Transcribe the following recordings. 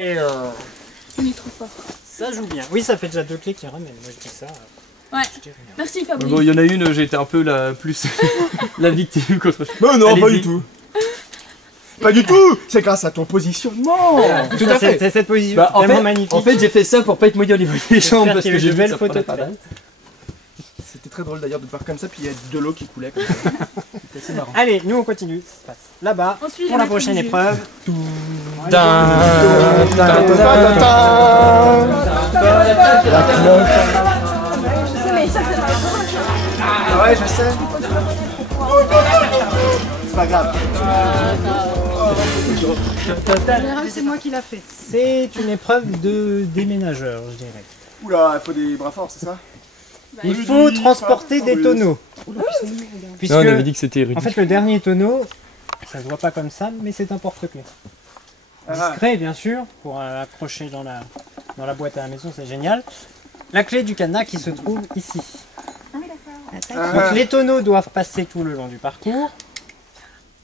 On est trop fort. Ça joue bien. Oui, ça fait déjà 2 clés qui ramènent. Moi je dis ça. Ouais. Merci Fabrice. Bon, il y en a une, j'ai été un peu la plus la victime contre. Non, pas du tout. Pas du tout. C'est grâce à ton positionnement. Tout à fait. C'est cette position Bah, vraiment magnifique. En fait, j'ai fait ça pour pas être mouillé au niveau des jambes parce qu'il y que avait j'ai de vu belles ça photos prenait pas de mal. C'était très drôle d'ailleurs de te voir comme ça, puis il y a de l'eau qui coulait comme ça. C'était assez marrant. Allez, nous on continue. Ça se passe là-bas On suit les pour la maîtres prochaine du jeu. épreuve. La cloche. Ouais, je sais. C'est pas grave. En général, c'est moi qui l'a fait. C'est une épreuve de déménageur, je dirais. Oula, il faut des bras forts, c'est ça? Il faut transporter des tonneaux. Puisque, Non, on avait dit que c'était érudit. en fait, le dernier tonneau, ça se voit pas comme ça, mais c'est un porte-clés. Discret, bien sûr, pour accrocher dans la boîte à la maison, c'est génial. La clé du cadenas qui se trouve ici. Donc les tonneaux doivent passer tout le long du parcours,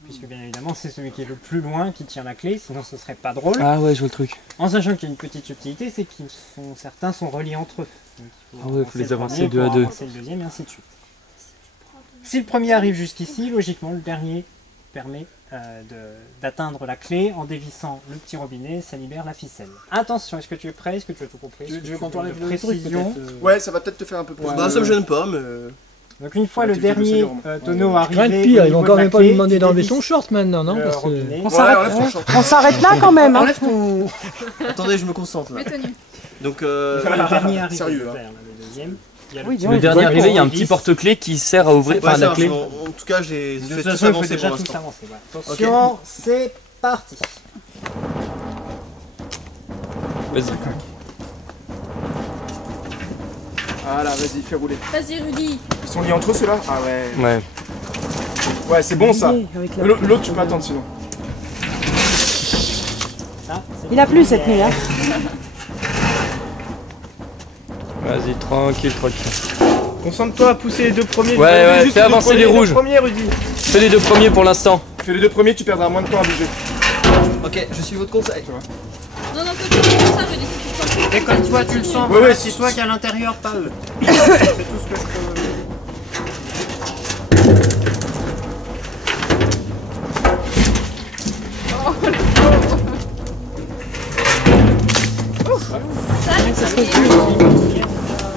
puisque bien évidemment c'est celui qui est le plus loin qui tient la clé, sinon ce serait pas drôle. Ah ouais, je vois le truc. En sachant qu'il y a une petite subtilité, c'est que certains sont reliés entre eux. Donc, Ah ouais, faut les avancer le premier deux à pour deux. avancer le deuxième et ainsi de suite. Si le premier arrive jusqu'ici, logiquement le dernier permet d'atteindre la clé en dévissant le petit robinet, ça libère la ficelle. Attention, est-ce que tu es prêt? Est-ce que tu as tout compris? Tu veux qu'on tourne t'enlève de le truc, précision? Ouais, ça va peut-être te faire un peu plus. Bah ça me gêne pas, mais... Donc une fois le L'activité dernier de Seigneur, tonneau arrivé, Rien de pire, au ils vont niveau quand de la même pas lui clé, demander tu d'enlever dévisses son short maintenant, non? le Parce que... robinet. Ouais, enlève ton short. On s'arrête là quand même, hein? Enlève ton... Attendez, je me concentre là. Mes tenues. Donc le dernier arrivé, Sérieux, le deuxième. Il y a Oui, petit Le dernier arrivé, il y a un petit dévisse. porte-clés qui sert à ouvrir ouais, enfin, ça la marche. clé. En tout cas, j'ai De fait toute tout façon, il faut avancer déjà pour tout l'instant. avancer. Voilà. Attention, c'est parti. Vas-y. Voilà, vas-y, fais rouler. Vas-y Rudy. Ils sont liés entre eux ceux-là? Ah ouais. Ouais. Ouais, c'est bon ça. Avec la- L'autre, tu peux attendre sinon. Ça, c'est Il a plu cette nuit, hein? Vas-y, tranquille, tranquille. Concentre-toi à pousser les deux premiers. Ouais, Juste fais deux avancer premiers, les rouges. deux premiers, Rudy. Fais les deux premiers pour l'instant. Fais les deux premiers, tu perdras moins de temps à bouger. Ok, je suis votre conseil. Non, continue comme ça, Rudy, si tu te sens plus. Et comme toi tu le sens, Ouais, ouais, c'est toi qui est à l'intérieur, pas eux. C'est tout ce que je peux...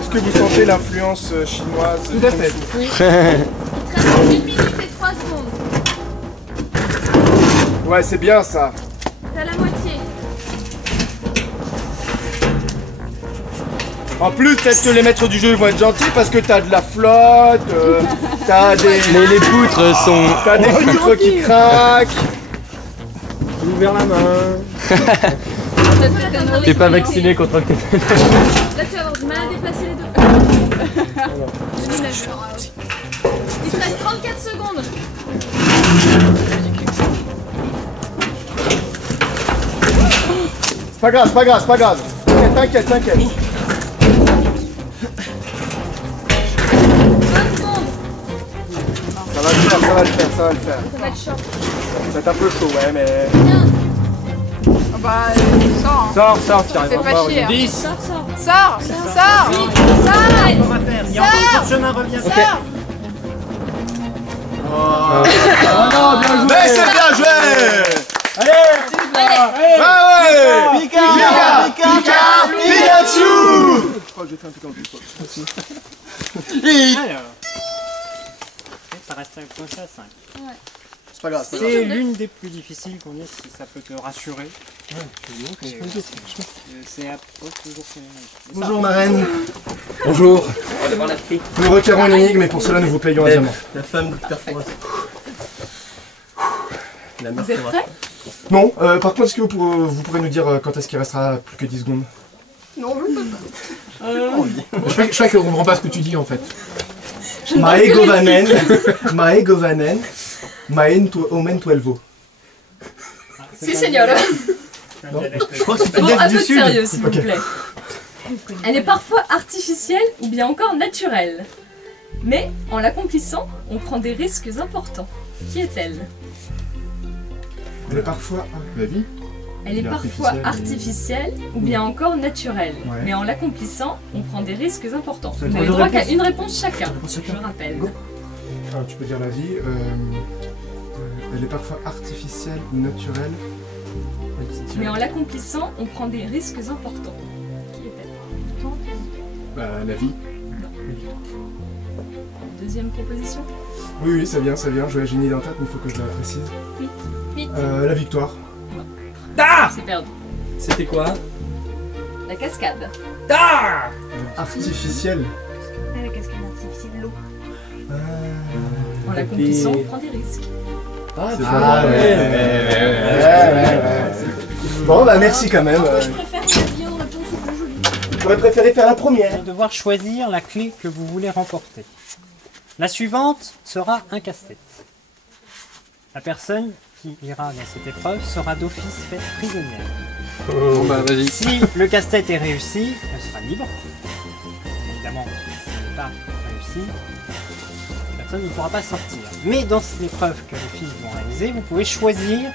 Est-ce que vous sentez l'influence chinoise? Tout à fait. Il te reste 1 minute et 3 secondes. Ouais, c'est bien ça. T'as la moitié. En plus, peut-être que les maîtres du jeu vont être gentils parce que t'as de la flotte, t'as des... Les poutres sont. T'as des poutres qui craquent. J'ai ouvert la main. T'es pas vacciné contre le tétane. Là, tu vas avoir du mal à déplacer les deux. Il te reste 34 secondes. C'est pas grave, c'est pas grave, c'est pas grave. T'inquiète, t'inquiète. 20 secondes. Ça va le faire, ça va le faire, ça va le faire. Ça va être short. Ça va être un peu chaud, ouais, mais... 15. Bah, sors. Sors, tu arriveras Fais pas. pas chier. Hein. 10. Sors. Sors. Sors. On va faire. Il y a encore beaucoup de chemin, reviens. Sors. Non, bien joué. Mais c'est bien joué! Ouais, Pika, Pikachu. Je crois que j'ai fait un truc en plus. Alors. Ça reste accroché à 5. C'est pas grave, c'est pas grave. C'est l'une des plus difficiles qu'on ait, si ça peut te rassurer. C'est à peu toujours... Bonjour marraine. Bonjour. Nous requérons une énigme et pour cela nous vous payons un diamant. La femme de perforation. La mère Vous êtes prêts? Non, par contre, est-ce que vous pourrez nous dire quand est-ce qu'il restera plus que 10 secondes? Non, je peux pas. Je crois qu'on comprend pas ce que tu dis en fait. Mae Govanen, Maen Omen Tuelvo. Si, señora. Je crois que c'est Bon, un peu de sérieux, s'il Ok. vous plaît. Elle est parfois artificielle ou bien encore naturelle. Mais en l'accomplissant, on prend des risques importants. Qui est-elle? Mais parfois... La vie? Elle est parfois artificielle ou bien encore naturelle. Ouais. Mais en l'accomplissant, on prend des risques importants. Ça Vous va avez être droit une qu'à réponse. une réponse chacun, réponse chacun. je rappelle. Go. Alors, tu peux dire la vie. Elle est parfois artificielle ou naturelle. Mais en l'accomplissant, on prend des risques importants. Qui est-elle? La vie. Deuxième proposition. Oui, ça vient. J'ai une idée en tête, mais il faut que je la précise. Vite. La victoire. C'est perdu. C'était quoi? La cascade. Artificielle. La cascade artificielle, l'eau. En l'accomplissant, on prend des risques. Bon, bah merci quand même. Je préfère la viande, réponse plus jolie. J'aurais préféré faire la Vous première. allez devoir choisir la clé que vous voulez remporter. La suivante sera un casse-tête. La personne qui ira dans cette épreuve sera d'office faite prisonnière. Bon bah vas-y. Si le casse-tête est réussi, elle sera libre. Évidemment, si elle n'est pas réussi, la personne ne pourra pas sortir. Mais dans l'épreuve que les filles vont réaliser, vous pouvez choisir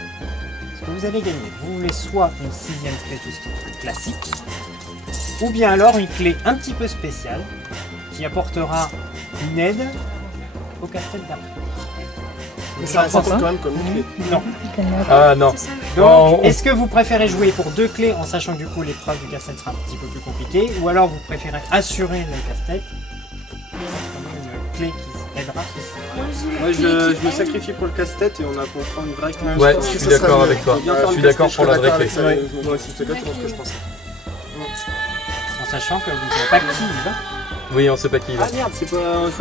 ce que vous allez gagner. Vous voulez soit une 6e clé, tout ce qui est classique, ou bien alors une clé un petit peu spéciale qui apportera une aide au casse-tête d'après. Mais ça compte quand même comme une clé. Non. Ah non. Donc, Oh, est-ce que vous préférez jouer pour 2 clés en sachant que du coup l'épreuve du casse-tête sera un petit peu plus compliquée, ou alors vous préférez assurer le casse-tête et une clé qui aidera Moi je me sacrifie pour le casse-tête et on prend une vraie clé. Ouais, pense je que suis ça d'accord serait avec mieux. toi. Bien Je faire suis le d'accord casse-tête, pour la vraie avec clé. ça. Ouais, moi aussi, c'est exactement ce que je pensais. en sachant que vous ne savez pas qui y va. Oui, on sait pas qui il va. Ah merde, c'est pas.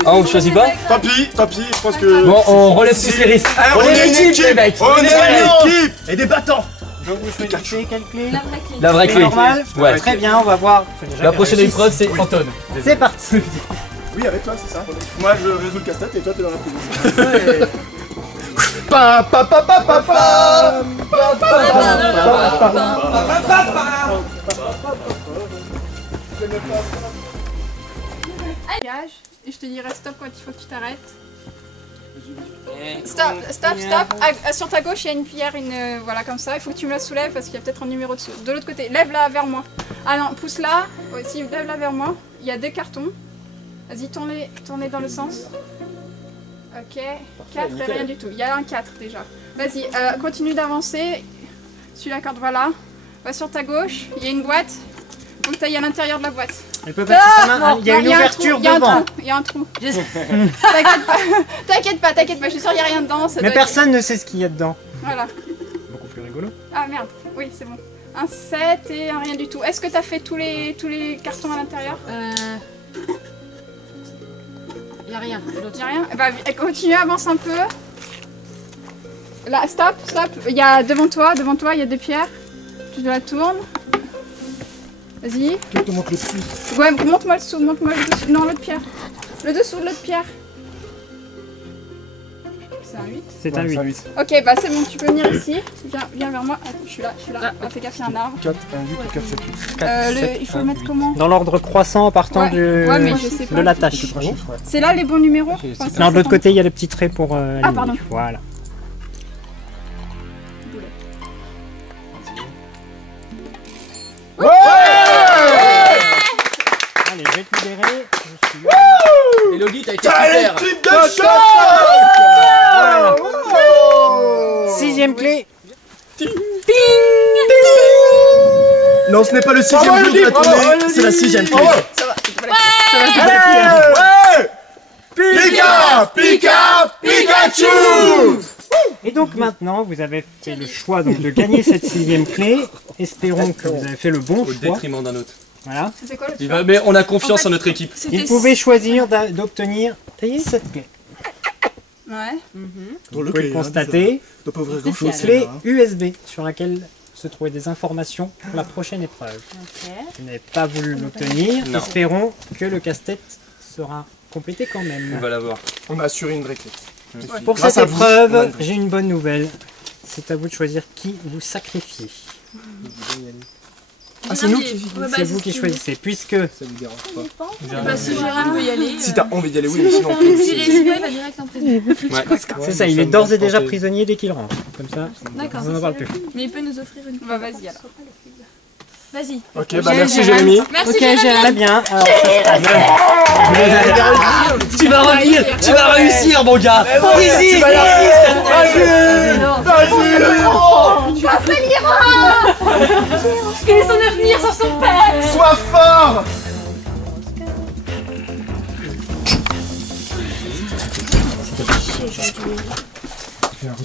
Ah, on choisit pas? Tant pis, je pense que. Bon, on relève tous les risques. On est une équipe, les mecs. On est une une équipe et des battants. Donc vous choisissez quelle clé? La vraie clé. La vraie Clé clé. normale. Ouais. Très bien, on va voir. Faut déjà La qu'elle prochaine réussisse. épreuve, c'est Anton. C'est parti. Oui, avec toi, c'est ça. Moi, je résous le casse-tête et toi, t'es dans la prison. Pa pa pa pa pa pa. Et je te dirai stop quand il faut que tu t'arrêtes. Stop, stop, stop. Sur ta gauche, il y a une pierre, voilà comme ça. Il faut que tu me la soulèves parce qu'il y a peut-être un numéro dessous. De l'autre côté, lève-la vers moi. Ah non, pousse-la. Aussi, lève-la vers moi. Il y a 2 cartons. Vas-y, tournez dans le sens. Ok. 4 et rien du tout. Il y a un 4 déjà. Vas-y, continue d'avancer. Suis la corde, voilà. Va sur ta gauche. Il y a une boîte. Faut que tu ailles à l'intérieur de la boîte. Elle peut passer sa main. Il y a une ouverture devant. Il y a un trou. T'inquiète pas, je suis sûre qu'il n'y a rien dedans. ça Mais doit être- personne ne sait ce qu'il y a dedans. Voilà. Beaucoup plus rigolo. Ah merde, oui c'est bon. Un 7 et un rien du tout. Est-ce que t'as fait tous les cartons à l'intérieur? Y a rien. Y'a rien? Bah continue, avance un peu. Là, stop. Il y a devant toi, il y a 2 pierres. Tu la tournes. Vas-y. Qui te montre le dessus? Ouais, monte-moi le dessous, monte-moi le dessus. Non, l'autre pierre. Le dessous de l'autre pierre. C'est un 8. C'est un 8. Ok, bah c'est bon, tu peux venir ici. Viens vers moi. Attends, je suis là. Ah, fais gaffe, il y a un arbre. 4, 1, 8 ou 4, 7, 8. Il faut le mettre comment? Dans l'ordre croissant partant Ouais. Ouais, mais je sais pas. de la tâche. C'est là les bons numéros? Enfin, ça, Non, de l'autre c'est côté, il y a le petit trait pour aligner. pardon. Voilà. Allez, je vais te libérer. Je suis là. Elodie, t'as été T'as super. l'équipe de choc. Voilà. 6e clé. Non, ce n'est pas le 6ème jour de la tournée, c'est la 6ème clé. Pika, Pikachu. Et donc maintenant, vous avez fait le choix donc, de gagner cette 6e clé. Espérons que vous avez fait le bon Au choix. détriment d'un autre. Voilà. C'est quoi le Il va, mais on a confiance en notre équipe. Il pouvait choisir d'obtenir cette clé. Ouais. Vous pouvez le constater, Doit pas ouvrir une grand-chose. clé USB sur laquelle se trouvaient des informations pour la prochaine épreuve. Vous n'avez pas voulu l'obtenir. Non. Espérons que le casse-tête sera complété quand On même. va l'avoir. On a assuré une vraie clé. Pour Grâce cette à vous, on a épreuve, une vraie j'ai une bonne nouvelle. C'est à vous de choisir qui vous sacrifiez. Ah, c'est nous qui... C'est vous qui choisissez, puisque... Ça vous dérange pas. Bah, si Jérém veut y aller. Si t'as envie d'y aller, oui, mais sinon... Si réussit pas, il va direct en prison. C'est ça, il est d'ores et déjà prisonnier dès qu'il rentre. Comme ça, D'accord. on n'en parle plus. Mais il peut nous offrir une. Bah, vas-y alors. Vas-y. Ok, bah merci Jérémy. Merci Jérém. Très bien. Alors, Tu vas revenir, tu vas réussir, mon gars. Vas-y, Quel est son avenir sans son père? sois fort.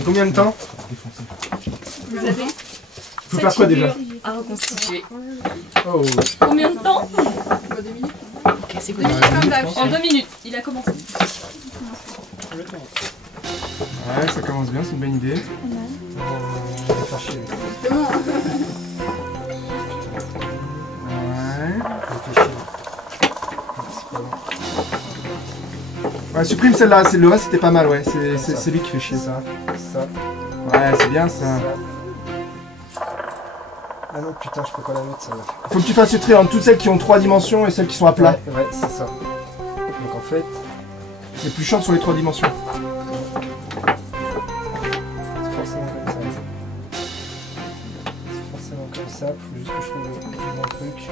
Combien de temps? Vous avez Faut faire quoi déjà? à reconstituer. Oh. Combien de temps? 2 minutes. Comme d'hab. En 2 minutes. Il a commencé. Ouais, ça commence bien, c'est une bonne idée. Ouais, supprime celle-là, le reste c'était pas mal, ouais. C'est lui qui fait chier ça. Ouais, c'est bien ça. Ah non, putain, je peux pas la mettre celle-là. Faut que tu fasses le tri entre toutes celles qui ont 3 dimensions et celles qui sont à plat. Ouais, c'est ça. Donc en fait, C'est plus chiant sur les 3 dimensions. c'est forcément comme ça. C'est forcément comme ça, faut juste que je trouve le bon truc.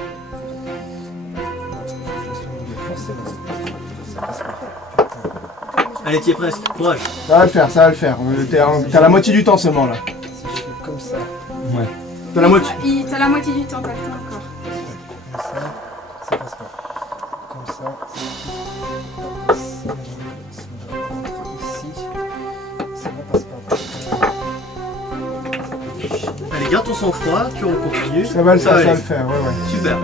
Forcément. Ça passe pas. Allez, t'y es presque. Courage. Ça va le faire, ça va le faire. T'as la moitié du temps seulement là. Si je fais comme ça, T'as la moitié. T'as la moitié du temps, t'as le temps encore. comme ça passe pas. Comme ça, ici, ça ne passe pas. Allez, garde ton sang-froid, tu continues. Ça va le faire, ça va aller. le faire, ouais, ouais. Super.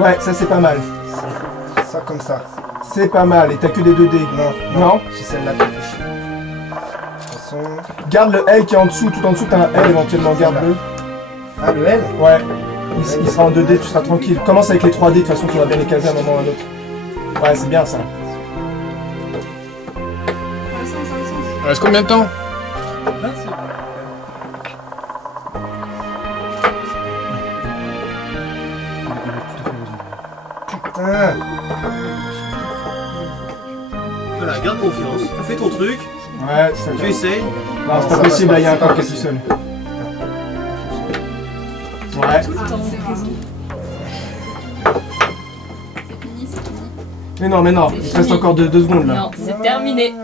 Ouais, ça c'est pas mal. Ça comme ça. C'est pas mal. Et t'as que des 2D. Non. C'est celle-là qui fait chier. De toute façon... Garde le L qui est en dessous, tout en dessous t'as un L éventuellement, garde-le. Ah, le L? Ouais. Il sera en 2D, tu seras tranquille. Commence avec les 3D, de toute façon tu vas bien les caser à un moment ou à un autre. Ouais, c'est bien ça. Il reste combien de temps? Putain! Voilà, garde confiance. Fais ton truc. Ouais, ça Tu essayes. Non, c'est pas possible, là, il y a un corps qui est tout seul. Ouais. C'est fini. Mais non, il te reste encore 2 secondes là. Non, c'est terminé.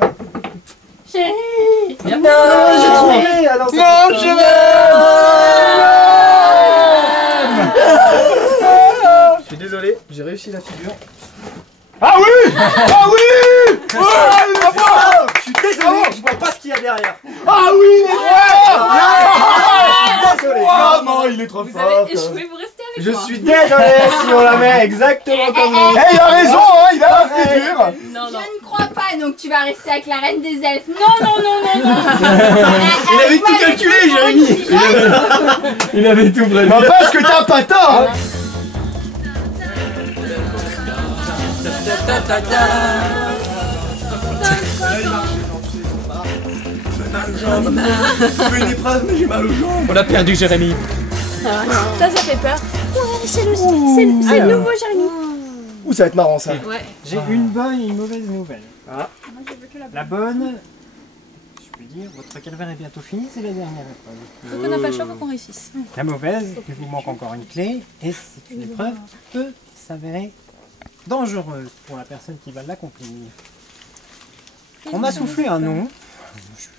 Chérie. Viens Non, j'ai trouvé! Alors, Je suis désolé, j'ai réussi la figure. Ah oui! Ah oui! Je suis désolé, je vois pas ce qu'il y a derrière. Ah oui! Je suis désolé. Ah non, il est trop Vous fort! avez échoué, vous restez avec Je moi. suis désolé si on la met exactement comme lui. Eh, il a raison, hein, il a la figure! Non, non. Je ne crois pas, donc tu vas rester avec la reine des elfes. Non. Il avait tout calculé, Jérémy. Il avait tout prévu. N'empêche que t'as pas tort! Hein. Je fais une épreuve, mais j'ai mal aux jambes. On a perdu Jérémy. Ça fait peur. C'est le nouveau Jérémy. Ouh, ça va être marrant ça. Ouais. J'ai une bonne et une mauvaise nouvelle. La bonne, je peux dire, votre calvaire est bientôt fini, c'est la dernière épreuve. Faut qu'on n'a pas le choix, faut qu'on réussisse. La mauvaise, il vous manque encore une clé, et c'est une épreuve qui peut s'avérer dangereuse pour la personne qui va l'accomplir. On m'a soufflé un nom. Je suis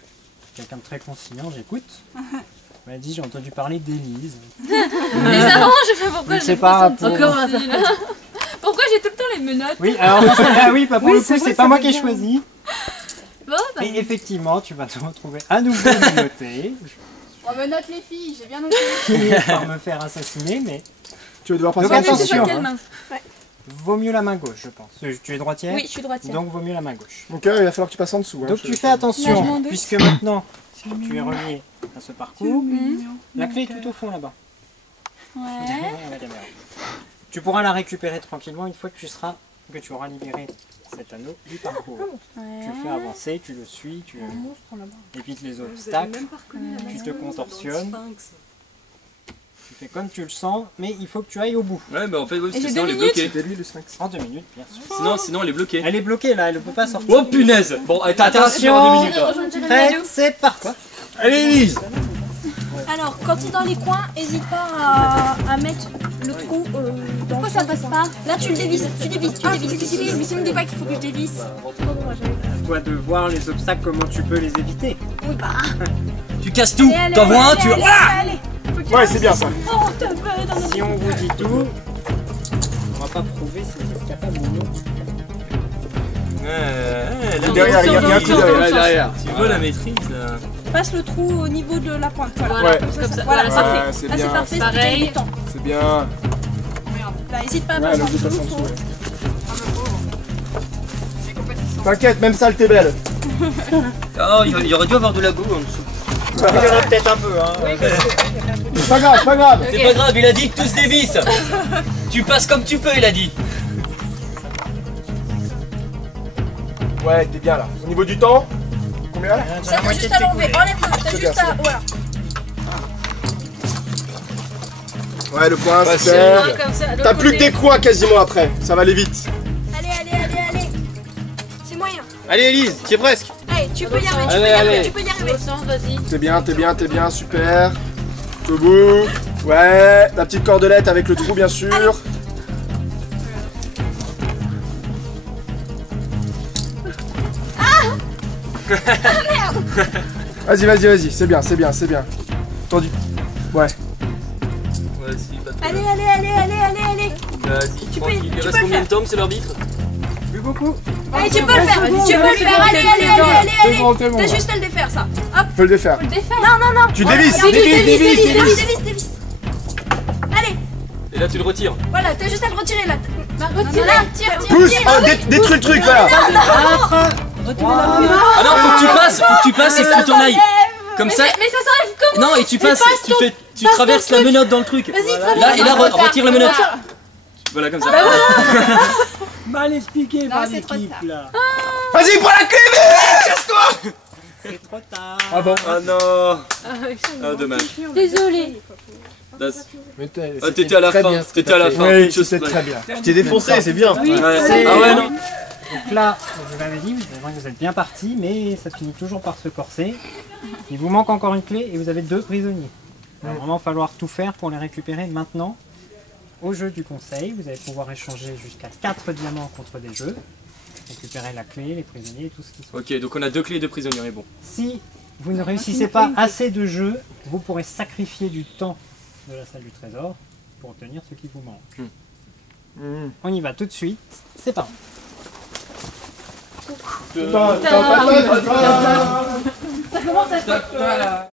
quelqu'un de très conciliant, j'écoute. On m'a dit, j'ai entendu parler d'Élise. Mais ça arrange, je sais pas pourquoi Je je sais l'ai pas, pas senti. pour- Pourquoi j'ai tout le temps les menottes? Oui, alors, ah oui, pas pour le coup, c'est vrai, c'est ça pas moi va qui ai bien. choisi. Bon, bah, Et effectivement, tu vas te retrouver à nouveau menotté. On me note les filles, j'ai bien noté. Finir par me faire assassiner, mais Tu vas devoir passer Donc un je sais attention, pas quelle hein. main. vaut mieux la main gauche, je pense. Tu es droitière, Oui, je suis droitière. donc vaut mieux la main gauche. Donc là, il va falloir que tu passes en dessous. Hein, Donc je- tu fais attention, Moi, je m'en doute. puisque maintenant tu es relié à ce parcours. La clé est tout au fond là-bas. Ouais. Derrière la caméra. Tu pourras la récupérer tranquillement une fois que tu auras libéré cet anneau du parcours. Tu le fais avancer, tu le suis, tu évites les obstacles, tu te contorsionnes. Tu fais comme tu le sens, mais il faut que tu ailles au bout. Ouais, bah en fait, oui, parce Et que j'ai sinon 2 elle est minutes. bloquée. C'était lui le sphinx. En 2 minutes, bien sûr. Sinon elle est bloquée. Elle est bloquée là, elle ne peut pas sortir. Oh punaise! Bon, allez, t'as intérêt à faire en 2 minutes. Là. Prête, c'est parti. Allez, Elise! Alors, quand t'es dans les coins, hésite pas à mettre le trou dans. Pourquoi ça passe pas? Là, tu le dévisses, tu dévisses. Mais si me dis pas qu'il faut que je dévisse. À toi de voir les obstacles, comment tu peux les éviter. Oui, bah. Tu casses tout! T'en vois un, tu. Allez. Ouais, c'est bien ça. Oh, t'as pas dans Si on vous dit tout, on va pas prouver si vous êtes capable ou non. Derrière, il y a un coup derrière. Derrière. Tu vois la maîtrise là. Passe le trou au niveau de la pointe. Voilà, Ouais. comme ça. Voilà, Voilà, ça Ouais, parfait. c'est Là, c'est bien. parfait, Pareil. c'est gagner du temps. C'est bien. Là, hésite pas à Ouais, passer le en bout passe en dessous. dessous. T'inquiète, même ça, t'es belle. Oh, il aurait dû avoir de la boue en dessous. Il y en a peut-être un peu, hein. C'est pas grave, c'est pas grave. C'est pas grave, il a dit que tout se dévisse. Tu passes comme tu peux, il a dit. Ouais, t'es bien là. Au niveau du temps, combien là? Ça, t'as juste à l'enlever. Enlève-le. T'as C'est bien, juste à. Voilà. Ouais, le point, Ouais, super. Comme ça, de T'as l'autre plus que côté. des coins quasiment après. Ça va aller vite. Allez. C'est moyen. Allez, Elise, tu es presque. Allez, tu peux y arriver. Tu peux y arriver. Au centre, vas-y. T'es bien, super. Au bout. Ouais, la petite cordelette avec le trou, bien sûr. Vas-y, c'est bien. Tendu. Ouais. Vas-y, pas trop. Allez. Vas-y, Tu peux- tranquille. Il tu reste peux combien le de temps, monsieur l'arbitre? Plus beaucoup. Allez, tu peux le faire. Allez. C'est bon. T'as juste à le défaire, ça. Faut le défaire. Non. Tu dévisses. Dévisse. Allez, Et là, tu le retires. voilà, t'as juste à le retirer là. Retirer. Tire. Pousse. Oh, détruis le truc, voilà. 4, Ah non, faut que tu passes et que tu t'en ailles. Comme ça. Mais ça s'enlève comment? Non, et tu passes, tu traverses la menotte dans le truc. Là, et là, retire la menotte. Voilà, comme ça. mal expliqué par c'est trop l'équipe tard. là. Vas-y, prends la clé, mais casse-toi. C'est trop tard. Ah bon. Ah non. Ah, dommage. Désolé. Ah, t'étais à la fin. T'étais à la fin. Oui, Toute chose c'était près. très bien. Je t'ai défoncé, c'est bien. Oui, Ouais. c'est- Ah ouais, non. Donc là, je vous l'avais dit, vous êtes bien parti, mais ça finit toujours par se corser. Il vous manque encore une clé et vous avez 2 prisonniers. Il va vraiment falloir tout faire pour les récupérer maintenant. Au jeu du conseil, vous allez pouvoir échanger jusqu'à 4 diamants contre des jeux. Récupérer la clé, les prisonniers et tout ce qui sont. Ok, donc on a 2 clés et 2 prisonniers, mais bon. Si vous ne réussissez pas assez de jeux, vous pourrez sacrifier du temps de la salle du trésor pour obtenir ce qui vous manque. On y va tout de suite, c'est parti. Ta, ta, ta, ta, ta. Ça commence à